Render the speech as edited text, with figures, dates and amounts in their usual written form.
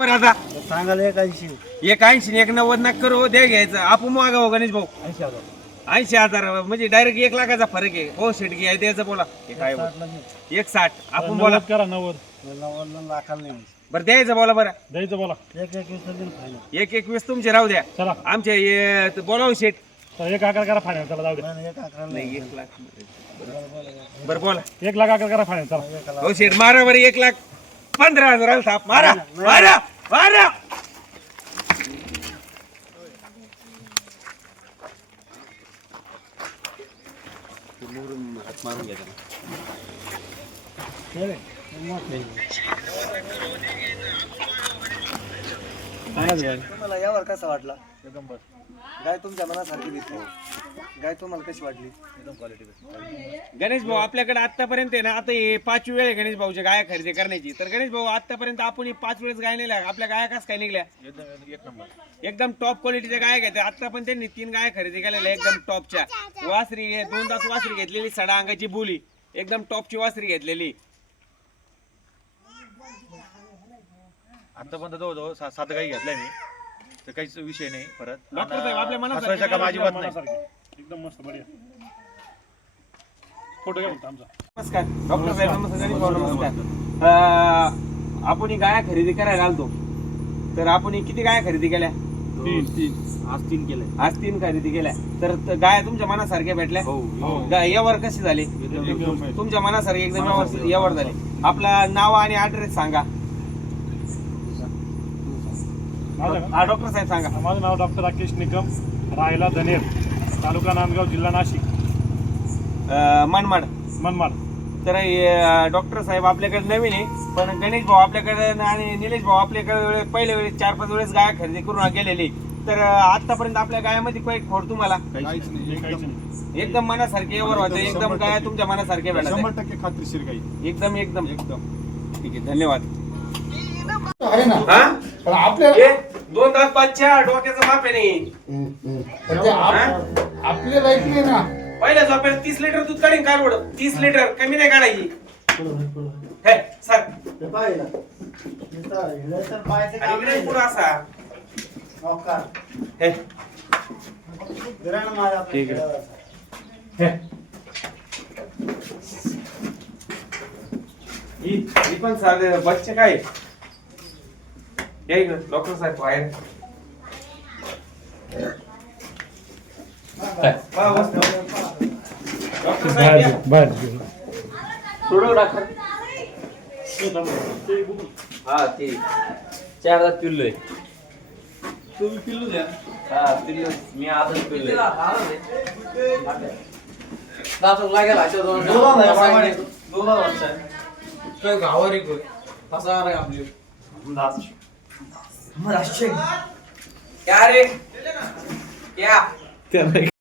बरं आता सांगायला 81 180 190 नका करू द्या घ्यायचं आपण मागा हो गणेश भाऊ 80,000 म्हणजे डायरेक्ट 1 लाखाचा फरक आहे. हो शेट घ्या द्यायचं बोला हे काय 160 आपण बोला करा 90 लाखाला नाही बरं द्यायचं बोला बरं द्यायचं बोला 121 तुमचे राहू द्या चला आमचे बोलाव शेट एक आकार करा फायनल चला जाऊ दे नाही 1 लाख बरं बोला 1 लाख आकार करा फायनल चला हो शेट मारा बरं 1,15,000 थाप मारा मारा मारा हात मारून घ्या तुम्हाला यावर कसा वाटला? एकदम बस गाय तुमच्या मनासारखी दिसली. गाय तुम्हाला कशी वाटली? एकदम क्वालिटी. गणेश भाऊ आपल्याकडे आतापर्यंत आहे ना आता हे 5वी वेळ आहे गणेश भाऊच्या गाया खरेदी करण्याची. तर गणेश भाऊ आतापर्यंत आपण 5 वेळेस गाय नेल्या आपल्या गाया कस काय निघल्या एकदम टॉप क्वालिटीच्या गाय घेते. आता पण त्यांनी 3 गाय खरेदी केलेल्या एकदम टॉपच्या वासरी 2 दात वासरी घेतलेली सडा अंगाची बोली एकदम टॉपची वासरी घेतलेली. आतापर्यंत जवळजवळ 7 गाई घेतलाय मी तर काहीच विषय नाही. परत डॉक्टर साहेब आपल्या मनात अजिबात नाही. एकदम मस्त बढिया फोटो घ्या आमचा. नमस्कार डॉक्टर साहेब नमस्कार गणेश भाऊ नमस्कार. आपण ही गाया खरेदी करायला आलतो तर आपण ही किती गाया खरेदी केल्या? 3 आज 3 खरेदी केल्या. तर गाया तुमच्या मनासारख्या भेटल्या? यावर कशी झाली? तुमच्या मनासारखी एकदम यावर झाली. आपला नाव आणि ऍड्रेस सांगा. हा डॉक्टर साहेब सांगा. माझं नाव डॉक्टर राकेश निकम राहायला धनेर तालुका नांदगाव जिल्हा नाशिक मनमाड. मनमाड. तर डॉक्टर साहेब आपल्याकडे नवीन आहे पण गणेश भाऊ आपल्याकडे आणि निलेश भाऊ आपल्याकडे पहिल्या वेळेस 4-5 वेळेस गाय खरेदी करून गेलेली. तर आतापर्यंत आपल्या गायामध्ये काही खोड तुम्हाला काहीच नाही. एकदम मनासारखे यावर होते एकदम गाय तुमच्या मनासारखे भेटत 100% खात्रीशीर गाई. एकदम एकदम ठीक आहे धन्यवाद. आहे ना हा पण आपल्या 2 दात 5 डोक्याचं माप आहे नाही. म्हणजे आपल्या लाईफ नाही ना पहिल्या झोपेला 30 लिटर दूध काढीन काढवड 30 लिटर कमी नाही काढायची. हे सर आणि इकडे पुढं असा हे ठीक आहे हे ही पण साधे बच्चे काय हे डॉक्टर साहेब बाहेर डॉक्टर साहेब बाहेर थोडं डॉक्टर हा ते 4 दात पिल्लू आहे. तुम्ही पिल्लू द्या. हा पिल्लू मी आजच पिल्लू दात लागेल अशा 2 वर्ष काय गावावर एक फसा रे आपली क्या रे क्या